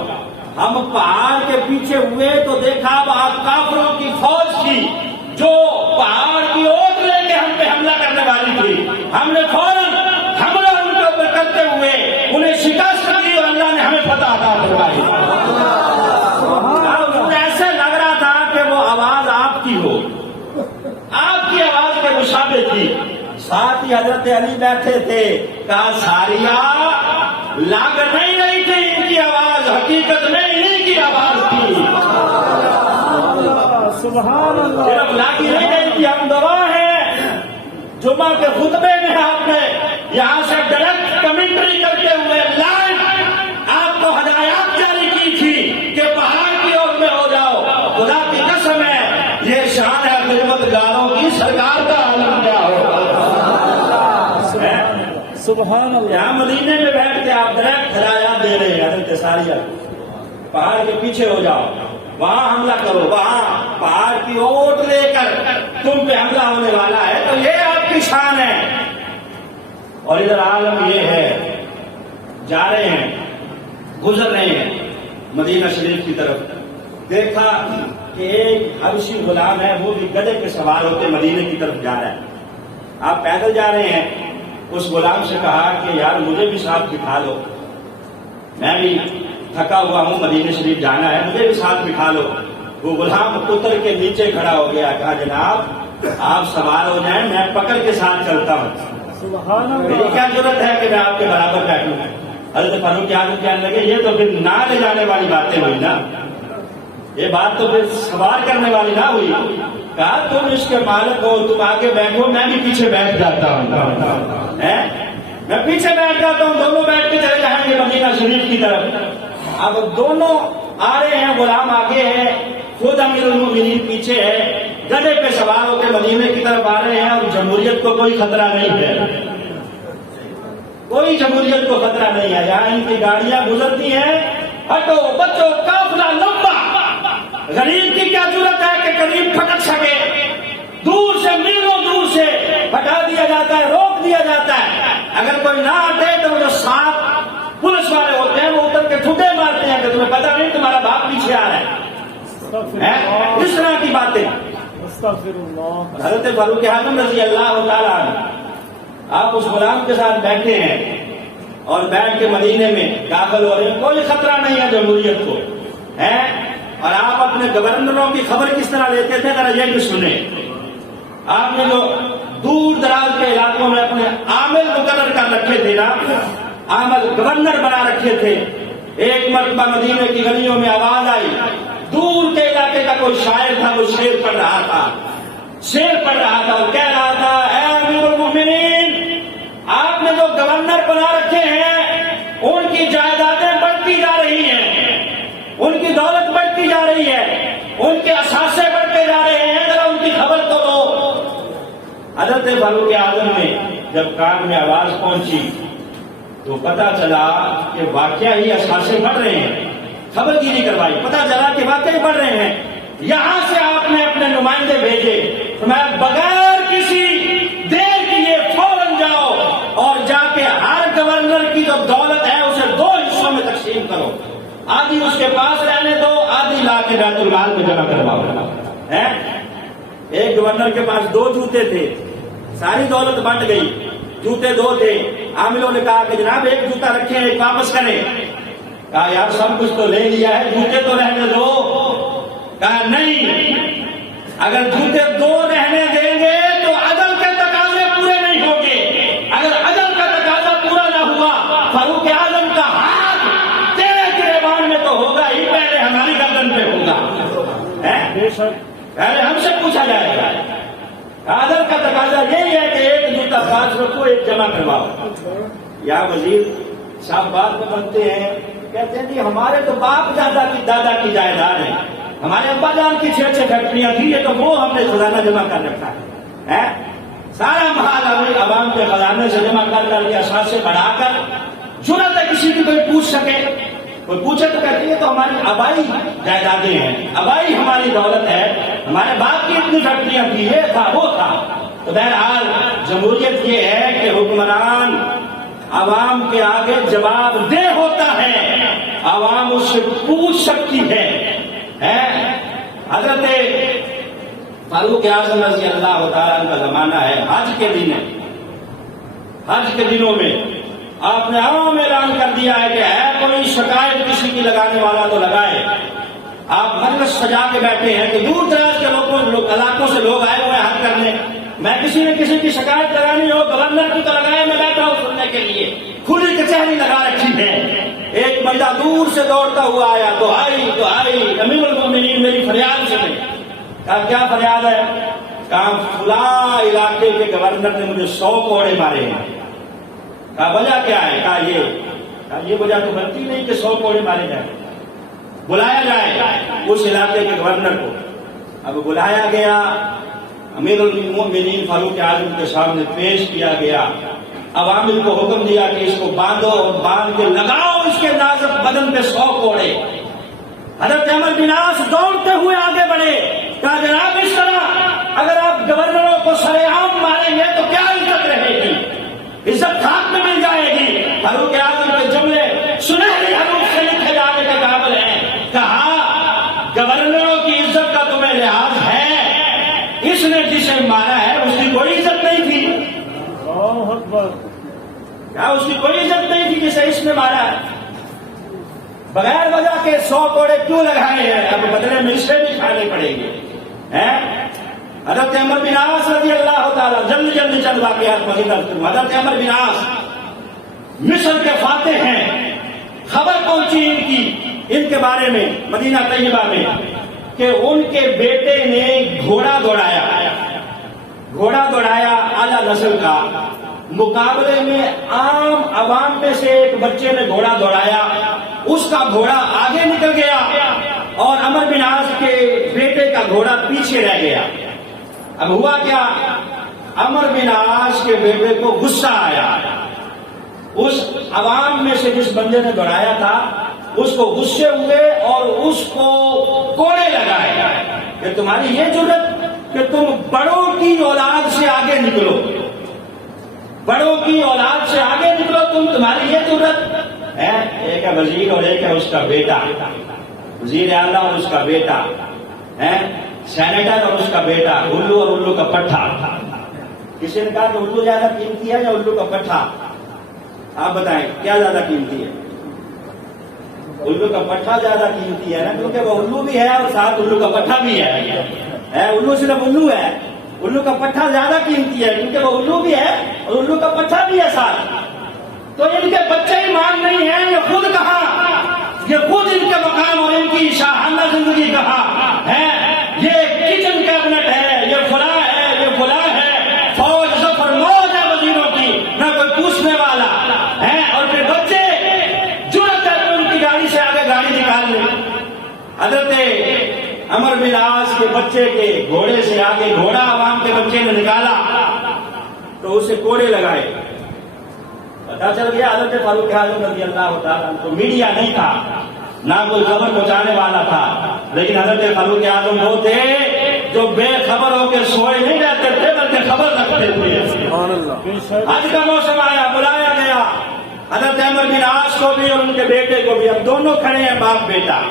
ہم پہاڑ کے پیچھے ہوئے تو دیکھا وہاں کافروں کی فوج تھی جو پہاڑ کی اوٹ لے کے ہم پہ حملہ کرنے والی تھی، ہم نے فوراً حملہ ان کے اوپر کرتے ہوئے انہیں شکست دی اور اللہ نے ہمیں فتح عطا فرمائی۔ ایسے لگ رہا تھا کہ وہ آواز آپ کی ہو، آپ کی آواز کے مشابہ تھی۔ ساتھ ہی حضرت علی بیٹھے تھے، کہا ساریہ لگ نہیں رہی تھی ان کی آواز، حقیقت میں انہیں کی آواز تھی، سبحان اللہ، صرف لگ نہیں رہی تھی۔ ہم گواہ ہیں، جمعہ کے خطبے میں آپ نے یہاں سے ڈائریکٹ کمنٹری کرتے ہوئے لائیو آپ کو ہدایات جاری کی تھی کہ پہاڑ کی اور میں ہو جاؤ۔ خدا کی قسم ہے یہ شان ہے خدمت گاروں کی، سرکار کا عالم کیا ہو۔ سبحان اللہ، یہاں مدینے میں بیٹھ کے آپ ڈائریکٹ ہدایات دے رہے ہیں حضرت ساریہ، پہاڑ کے پیچھے ہو جاؤ، وہاں حملہ کرو، وہاں پہاڑ کی اوٹ لے کر تم پہ حملہ ہونے والا ہے، تو یہ آپ کی شان ہے۔ اور ادھر عالم یہ ہے، جا رہے ہیں، گزر رہے ہیں مدینہ شریف کی طرف، دیکھا کہ ایک حبشی غلام ہے، وہ بھی گدھے پہ سوار ہوتے مدینے کی طرف جا رہا ہے۔ آپ پیدل جا رہے ہیں، اس غلام سے کہا کہ یار مجھے بھی ساتھ بٹھا لو، میں بھی تھکا ہوا ہوں، مدینہ شریف جانا ہے، مجھے بھی ساتھ بٹھا لو۔ وہ غلام اتر کے نیچے کھڑا ہو گیا، کہا جناب آپ سوار ہو جائیں، میں پکڑ کے ساتھ چلتا ہوں، سبحان میری اللہ، کیا ضرورت ہے کہ میں آپ کے برابر بیٹھوں۔ حضرت فاروق اعظم کہنے لگے یہ تو پھر نہ لے جانے والی باتیں ہوئی نا، یہ بات تو پھر سوار کرنے والی نہ ہوئی۔ کہا تم اس کے مالک ہو، تم آگے بیٹھو، میں بھی پیچھے بیٹھ جاتا ہوں، میں پیچھے بیٹھ جاتا ہوں، دونوں بیٹھ کے چلے جائیں گے مدینہ شریف کی طرف۔ اب دونوں آ رہے ہیں، غلام آگے ہے، خود امیر المومنین پیچھے ہے، گدھے پہ سوار ہو کے مدینے کی طرف آ رہے ہیں، اور جمہوریت کو کوئی خطرہ نہیں ہے، کوئی جمہوریت کو خطرہ نہیں ہے۔ یہاں ان کی گاڑیاں گزرتی ہیں، ہٹو بچو، قافلہ لمبا، غریب کی کیا ضرورت ہے کہ قریب پھٹک سکے، دور سے میلوں دور سے ہٹا دیا جاتا ہے، روک دیا جاتا ہے۔ اگر کوئی نہ ہٹے تو وہ جو ساتھ پولیس والے ہوتے ہیں وہ اتر کے ٹھڈے مارتے ہیں کہ تمہیں پتہ نہیں تمہارا باپ پیچھے آ رہا ہے، اس طرح کی باتیں۔ حضرت فاروق اعظم رضی اللہ تعالیٰ عنہ آپ اس غلام کے ساتھ بیٹھے ہیں اور بیٹھ کے مدینے میں داخل ہو رہے ہیں، کوئی خطرہ نہیں ہے جمہوریت کو، ہے، اور آپ اپنے گورنروں کی خبر کس طرح لیتے تھے ذرا یہ بھی سنیں۔ آپ نے جو دور دراز کے علاقوں میں اپنے عامل مقرر کر رکھے تھے نا، عامل گورنر بنا رکھے تھے، ایک مرتبہ مدینے کی گلیوں میں آواز آئی، دور کے علاقے کا کوئی شاعر تھا، وہ شعر پڑھ رہا تھا، شعر پڑھ رہا تھا اور کہہ رہا تھا، اے امیر المومنین، آپ نے جو گورنر بنا رکھے ہیں ان کی جائیدادیں بڑھتی جا رہی ہیں، ان کی دولت بڑھتی جا رہی ہے، ان کے اثاثے بڑھتے جا رہے ہیں، ذرا ان کی خبر تو لو۔ حضرت فاروق اعظم نے جب کان میں آواز پہنچی تو پتا چلا کہ واقعہ ہی اثاثے بڑھ رہے ہیں، خبر گیری کروائی، پتا چلا کہ واقعی بڑھ رہے ہیں۔ یہاں سے آپ نے اپنے نمائندے بھیجے، میں بغیر کسی دیر کیے فوراً جاؤ اور جا کے ہر گورنر کی جو دولت ہے اسے 2 حصوں میں تقسیم کرو، آدھی اس کے پاس رہنے دو، آدھی لا کے بیت المال میں جمع کرواؤ۔ ایک گورنر کے پاس 2 جوتے تھے، ساری دولت بٹ گئی، جوتے 2 تھے، عاملوں نے کہا کہ جناب ایک جوتا رکھیں، ایک واپس کریں۔ کہا یار سب کچھ تو لے لیا ہے، جوتے تو رہنے دو۔ کہا نہیں، اگر جوتے 2 رہنے دیں گے تو عدل کے تقاضے پورے نہیں ہوں گے، اگر عدل کا تقاضا پورا نہ ہوا فاروق اعظم کا ہاتھ تیرے گریبان میں تو ہوگا ہی، پہلے ہماری گردن پہ ہوگا، پہلے ہم سے پوچھا جائے گا۔ عدل کا تقاضا یہی ہے کہ ایک جوتا پاس رکھو، ایک جمع کرواؤ۔ یا وزیر صاحب بات میں بنتے ہیں، کہتے ہیں جی ہمارے تو باپ دادا کی جائیداد ہے، ہمارے ابا جان کی 6 فیکٹریاں تھیں، یہ تو وہ ہم نے خزانہ جمع کر رکھا ہے، سارا مال عوام کے خزانے سے جمع کر کے اثاثے بڑھا کر، ضرورت ہے کسی کی کوئی پوچھ سکے، کوئی پوچھے تو کہتی ہے تو ہماری آبائی جائیدادیں ہیں، آبائی ہماری دولت ہے، ہمارے باپ کی اتنی فیکٹریاں تھی، یہ تھا وہ تھا۔ تو بہرحال جمہوریت یہ ہے کہ حکمران عوام کے آگے جواب دہ ہوتا ہے، عوام اس سے پوچھ سکتی ہے۔ حضرت فاروق اعظم رضی اللہ تعالیٰ عنہ کا زمانہ ہے، حج کے دن ہے، حج کے دنوں میں آپ نے عام اعلان کر دیا ہے کہ ہے کوئی شکایت کسی کی لگانے والا تو لگائے۔ آپ مجلس سجا کے بیٹھے ہیں کہ دور دراز کے علاقوں سے لوگ آئے ہوئے ہیں حج کرنے، میں کسی نے کسی کی شکایت لگانی ہو گورنر کی تو لگائے، میں بیٹھا ہوں سننے کے لیے، کھلی کچہری لگا رکھی ہے۔ ایک بندہ دور سے دوڑتا ہوا آیا، تو آئی امیر المومنین میری فریاد سنے۔ کہا کیا فریاد ہے؟ کہا فلاں علاقے کے گورنر نے مجھے 100 کوڑے مارے ہیں۔ کہا وجہ کیا ہے؟ کہا یہ وجہ تو بنتی نہیں کہ 100 کوڑے مارے جائیں، بلایا جائے اس علاقے کے گورنر کو۔ اب بلایا گیا، امیر المومنین فاروق اعظم کے سامنے پیش کیا گیا، عوامل کو حکم دیا کہ اس کو باندھو اور باندھ کے لگاؤ اس کے نازک بدن پہ 100 کوڑے۔ حضرت عمر بن عاص دوڑتے ہوئے آگے بڑھے، کہا جناب اس طرح اگر آپ گورنروں کو سرے عام ماریں گے تو کیا عزت رہے گی، عزت خاک میں مل جائے گی۔ فاروق اعظم کے جملے سنہری حروف سے لکھے جانے کے قابل ہیں۔ کہا گورنروں کی عزت کا تمہیں لحاظ ہے، اس نے جسے مارا ہے اس کی کوئی عزت نہیں تھی، کیا اس کی کوئی عزت نہیں تھی جسے اس نے مارا ہے؟ بغیر وجہ کے 100 کوڑے کیوں لگائے ہیں؟ اب بدلے میں اسے بھی کھانے پڑیں گے۔ حضرت عمر بن عاص رضی اللہ تعالیٰ، جلدی چند واقعات مزید کروں۔ حضرت عمر بن عاص مصر کے فاتح ہیں، خبر پہنچی ان کے بارے میں مدینہ طیبہ میں کہ ان کے بیٹے نے گھوڑا دوڑایا اعلیٰ نسل کا، مقابلے میں عام عوام میں سے ایک بچے نے گھوڑا دوڑایا، اس کا گھوڑا آگے نکل گیا اور عمرو بن عاص کے بیٹے کا گھوڑا پیچھے رہ گیا۔ اب ہوا کیا، عمرو بن عاص کے بیٹے کو غصہ آیا، اس عوام میں سے جس بندے نے دوڑایا تھا اس کو غصے ہوئے اور اس کو کوڑے لگائے کہ تمہاری یہ جرت کہ تم بڑوں کی اولاد سے آگے نکلو، بڑوں کی اولاد سے آگے نکلو، تمہاری یہ جرت ہے۔ ایک ہے وزیر اور ایک ہے اس کا بیٹا، وزیر اعلیٰ اور اس کا بیٹا ہے، سینیٹر اور اس کا بیٹا، الو اور الو کا پٹھا۔ کسی نے کہا کہ الو زیادہ قیمتی ہے یا الو کا پٹھا؟ آپ بتائیں کیا زیادہ قیمتی ہے؟ الو کا پٹھا زیادہ قیمتی ہے نا، کیونکہ وہ الو بھی ہے اور ساتھ الو کا پٹھا بھی ہے۔ الو صرف الو ہے، الو کا پٹھا زیادہ قیمتی ہے کیونکہ وہ الو بھی ہے اور الو کا پٹھا بھی ہے ساتھ۔ تو ان کے بچے ایمان نہیں ہیں، یہ خود کہا، یہ خود ان کے مقام اور ان کی شاہانہ زندگی کہا ہے، یہ کچن کیبنٹ ہے، یہ فلاں ہے، یہ فلاں ہے، فوج ظفر موج ہے وزیروں کی، نہ کوئی پوچھنے والا ہے، اور پھر بچے جرأت ہے تو ان کی گاڑی سے آگے گاڑی نکال لیں۔ حضرت عمرو بن عاص کے بچے کے گھوڑے سے آگے گھوڑا عوام کے بچے نے نکالا تو اسے کوڑے لگائے۔ پتا چل گیا حضرت فاروق اعظم رضی اللہ تعالیٰ عنہ کو میڈیا نہیں تھا، نہ کوئی خبر پہنچانے والا تھا، لیکن حضرت فاروق اعظم وہ تھے جو بے خبر ہو کے سوئے نہیں رہتے تھے بلکہ خبر رکھتے تھے۔ حج کا موسم آیا، بلایا گیا حضرت عمرو بن عاص کو بھی اور ان کے بیٹے کو بھی، اب دونوں کھڑے ہیں باپ بیٹا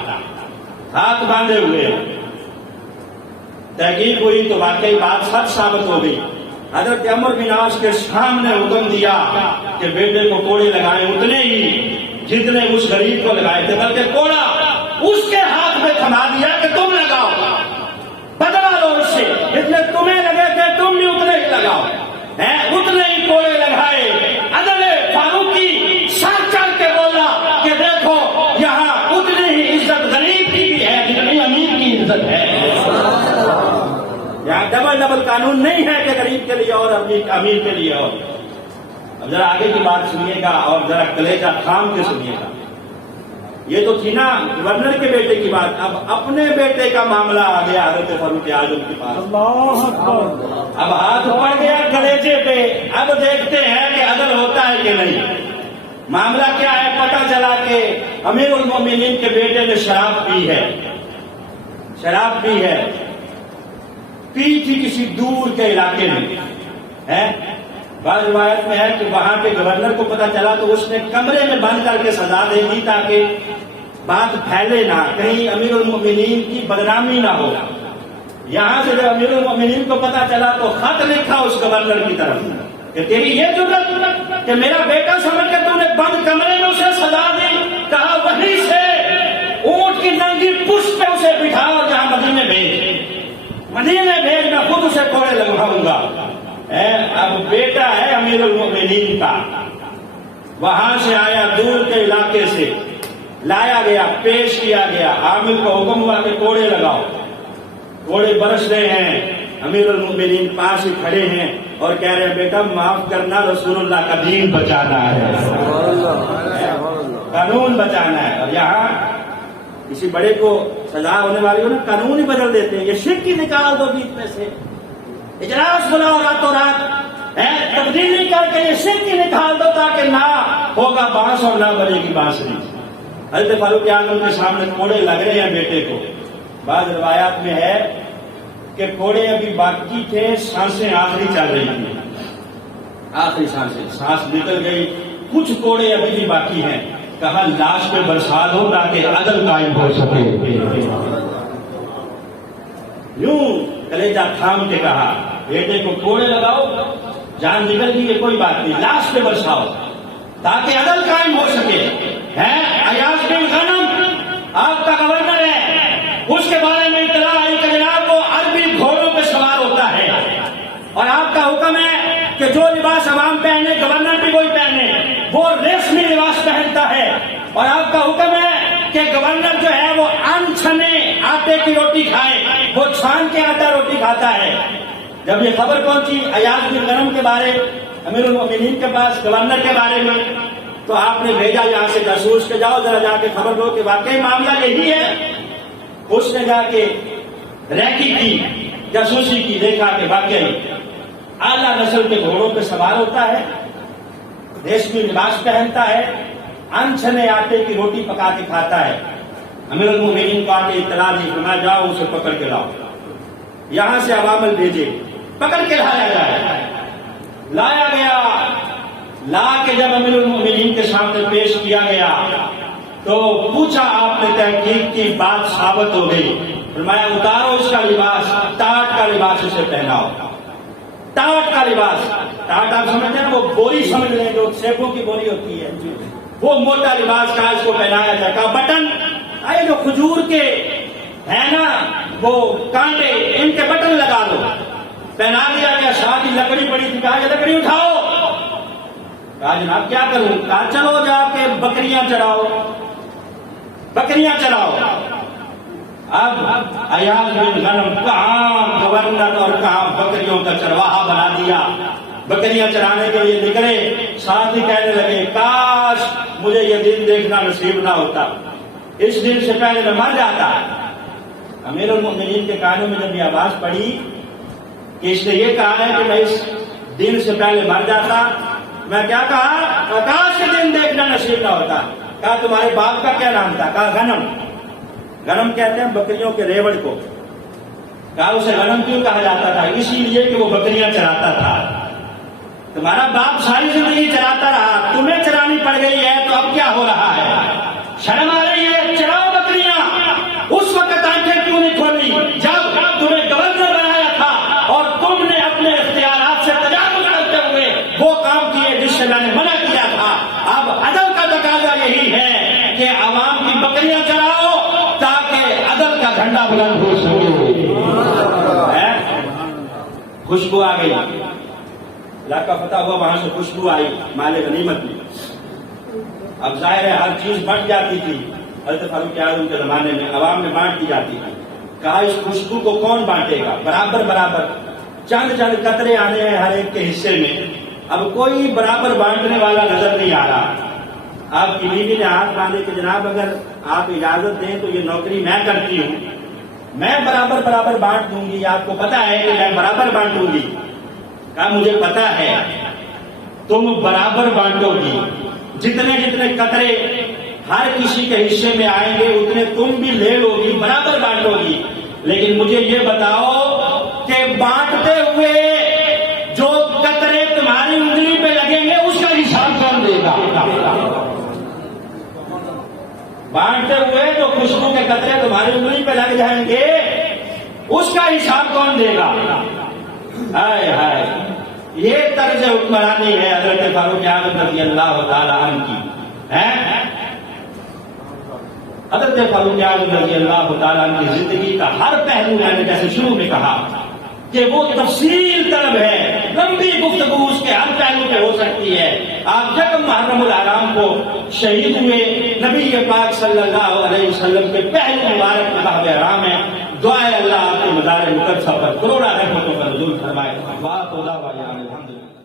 ہاتھ باندھے ہوئے۔ تحقیق ہوئی تو واقعی بات سچ ثابت ہو گئی۔ حضرت عمرو بن عاص کے سامنے حکم دیا کہ بیٹے کو کوڑے لگائیں، اتنے ہی جتنے اس غریب کو لگائے تھے، بلکہ کوڑا اس کے ہاتھ میں تھما دیا کہ تم لگاؤ، بدلا لو اس سے، جتنے تمہیں لگے تھے تم بھی اتنے ہی لگاؤ، اتنے ہی کوڑے لگائے۔ عدل فاروقی سر چل کے بولا کہ دیکھو یہاں اتنی ہی عزت غریب کی بھی ہے جتنی امیر کی عزت ہے، یہاں ڈبل قانون نہیں ہے کہ غریب کے لیے اور امیر کے لیے اور۔ اب ذرا آگے کی بات سنیے گا اور ذرا کلیجہ تھام کے سنیے گا۔ یہ تو تھی نا گورنر کے بیٹے کی بات، اب اپنے بیٹے کا معاملہ آ گیا حضرت فاروق اعظم کے پاس۔ اب ہاتھ پڑ گیا کلیجے پہ، اب دیکھتے ہیں کہ عدل ہوتا ہے کہ نہیں۔ معاملہ کیا ہے، پتہ چلا کہ امیر المومنین کے بیٹے نے شراب پی ہے، شراب پی ہے، پی تھی کسی دور کے علاقے میں ہے۔ بعض روایت میں ہے کہ وہاں کے گورنر کو پتا چلا تو اس نے کمرے میں بند کر کے سزا دے دی تاکہ بات پھیلے نہ، کہیں امیر المومنین کی بدنامی نہ ہو۔ یہاں سے جب امیر المومنین کو پتا چلا تو خط لکھا اس گورنر کی طرف کہ تیری یہ جرت کہ میرا بیٹا سمجھ کے تم نے بند کمرے میں اسے سزا دی، کہا وہیں سے اونٹ کی ننگی پشت پہ اسے بٹھاؤ جہاں مدینے بھیج، میں خود اسے کوڑے لگواؤں گا۔ اب بیٹا ہے امیر المومنین کا، وہاں سے آیا دور کے علاقے سے، لایا گیا، پیش کیا گیا، عامل کو حکم ہوا کہ کوڑے لگاؤ۔ کوڑے برس رہے ہیں، امیر المومنین پاس ہی کھڑے ہیں اور کہہ رہے ہیں بیٹا معاف کرنا، رسول اللہ کا دین بچانا ہے، قانون بچانا ہے۔ اور یہاں کسی بڑے کو سزا ہونے والی ہو نا، قانون ہی بدل دیتے ہیں، یہ شرک ہی نکال دو بیچ میں سے، اجلاس بلاؤ راتوں رات، تبدیلی کر کے یہ شرک ہی نکال دو تاکہ نہ ہوگا بانس اور نہ بنے گی بانسری۔ حضرت فاروق اعظم کے سامنے کوڑے لگ رہے ہیں بیٹے کو۔ بعض روایات میں ہے کہ کوڑے ابھی باقی تھے، سانسیں آخری چل رہی تھی، آخری سانس نکل گئی، کچھ کوڑے ابھی بھی باقی ہیں، کہا لاش پہ برسا دو تاکہ عدل قائم ہو سکے۔ یوں کلیجہ تھام کے کہا بیٹے کو کوڑے لگاؤ، جان نکل گئی کوئی بات نہیں، لاش پہ برساؤ تاکہ عدل قائم ہو سکے۔ ایاز بن غنم آپ کا گورنر ہے، اس کے بارے میں اطلاع آئی کہ جناب وہ عربی گھوڑوں پہ سوار ہوتا ہے اور آپ کا حکم ہے کہ جو لباس عوام پہنے گورنر بھی وہی پہنے، وہ ریشمی لباس پہنتا ہے، اور آپ کا حکم ہے کہ گورنر جو ہے وہ ان چھنے آٹے کی روٹی کھائے، وہ چھان کے آٹا روٹی کھاتا ہے۔ جب یہ خبر پہنچی ایاز بن غنم کے بارے، امیر المومنین کے پاس، گورنر کے بارے میں، تو آپ نے بھیجا یہاں سے جاسوس کے جاؤ ذرا جا کے خبر دو کہ واقعی معاملہ یہی ہے. اس نے جا کے ریکی کی، جاسوسی کی، دیکھا کہ واقعی اعلیٰ نسل کے گھوڑوں پہ سوار ہوتا ہے، ریشمی لباس پہنتا ہے، انچھنے آٹے کی روٹی پکا کے کھاتا ہے. امیر المومنین کو آ کے اطلاع دی، فرمایا جاؤ اسے پکڑ کے لاؤ. یہاں سے عوامل بھیجے، پکڑ کے لایا جائے. لایا گیا، لا کے جب امیر المومنین کے سامنے پیش کیا گیا تو پوچھا آپ نے تحقیق کی، بات ثابت ہو گئی. فرمایا اتارو اس کا لباس، ٹاٹ کا لباس اسے پہناؤ. ٹاٹ کا لباس، ٹاٹ آپ سمجھتے ہیں نا، وہ بوری سمجھ لیں جو سیبوں کی بوری ہوتی ہے، وہ موٹا لباس کا اس کو پہنایا جائے. کہا بٹن آئے جو کھجور کے ہے نا وہ کانٹے، ان کے بٹن لگا دو. پہنا دیا گیا. شادی لکڑی پڑی تھی، کہا یہ لکڑی اٹھاؤ. کہا جناب کیا کروں؟ کہا چلو جا کے بکریاں چراؤ، بکریاں چراؤ. اب ایاز بن غنم کہاں گورنر اور کہاں بکریوں کا چرواہا بنا دیا. بکریاں چرانے کے لیے نکلے، ساتھ ہی کہنے لگے کاش مجھے یہ دن دیکھنا نصیب نہ ہوتا، اس دن سے پہلے میں مر جاتا. امیر المومنین کے کانوں میں جب یہ آواز پڑی کہ اس نے یہ کہا ہے کہ میں اس دن سے پہلے مر جاتا، میں کیا کہا؟ کاش کے دن دیکھنا نصیب نہ ہوتا. کہا تمہارے باپ کا کیا نام تھا؟ کہا غنم. غنم کہتے ہیں بکریوں کے ریوڑ کو. کہا اسے غنم کیوں کہا جاتا تھا؟ اسی لیے کہ وہ بکریاں چراتا تھا. تمہارا باپ ساری زندگی چراتا رہا، تمہیں چرانی پڑ گئی ہے تو اب کیا ہو رہا ہے؟ شرم آ رہی ہے؟ چراؤ بکریاں. اس وقت آنکھیں کیوں نہیں کھولی جب تمہیں گورنر بنایا تھا اور تم نے اپنے اختیارات سے تجاوز کرتے ہوئے وہ کام کیے جس سے میں نے منع کیا تھا. اب عدل کا تقاضا یہی ہے کہ عوام کی بکریاں چراؤ تاکہ عدل کا جھنڈا بلند ہو سکے. خوشبو آ گئی، علاقہ فتح ہوا، وہاں سے خوشبو آئی مال غنیمت میں. اب ظاہر ہے ہر چیز بٹ جاتی تھی. حضرت فاروق اعظم کے زمانے میں عوام میں بانٹ دی جاتی تھی. کہا اس خوشبو کو کون بانٹے گا؟ برابر برابر چند چند قطرے آنے ہیں ہر ایک کے حصے میں. اب کوئی برابر بانٹنے والا نظر نہیں آ رہا. آپ کی بیوی نے ہاتھ باندھے کہ جناب اگر آپ اجازت دیں تو یہ نوکری میں کرتی ہوں، میں برابر برابر بانٹ دوں گی، آپ کو پتا ہے کہ میں برابر بانٹوں گی. کہا مجھے پتا ہے تم برابر بانٹو گی، جتنے جتنے قطرے ہر کسی کے حصے میں آئیں گے اتنے تم بھی لے لو گی، برابر بانٹو گی. لیکن مجھے یہ بتاؤ کہ بانٹتے ہوئے جو قطرے تمہاری انگلی پہ لگیں گے اس کا حساب کون دے گا؟ بانٹتے ہوئے جو خوشبو کے قطرے تمہاری انگلی پہ لگ جائیں گے اس کا حساب کون دے گا؟ ہائے ہائے، یہ طرز حکمرانی ہے حضرت فاروق اعظم رضی اللہ تعالی عنہ کی. حضرت فاروق اعظم رضی اللہ تعالی عنہ کی زندگی کا ہر پہلو میں نے جیسے شروع میں کہا کہ وہ تفصیل طلب ہے، لمبی گفتگو اس کے ہر پہلو پہ ہو سکتی ہے. آپ یکم محرم الحرام کو شہید ہوئے، نبی پاک صلی اللہ علیہ وسلم کے پہلے مبارک مذہب حرام ہے. دعائے اللہ آپ کے مزار مقدسہ پر کروڑا رحمتوں کا نزول فرمائے. الحمدللہ.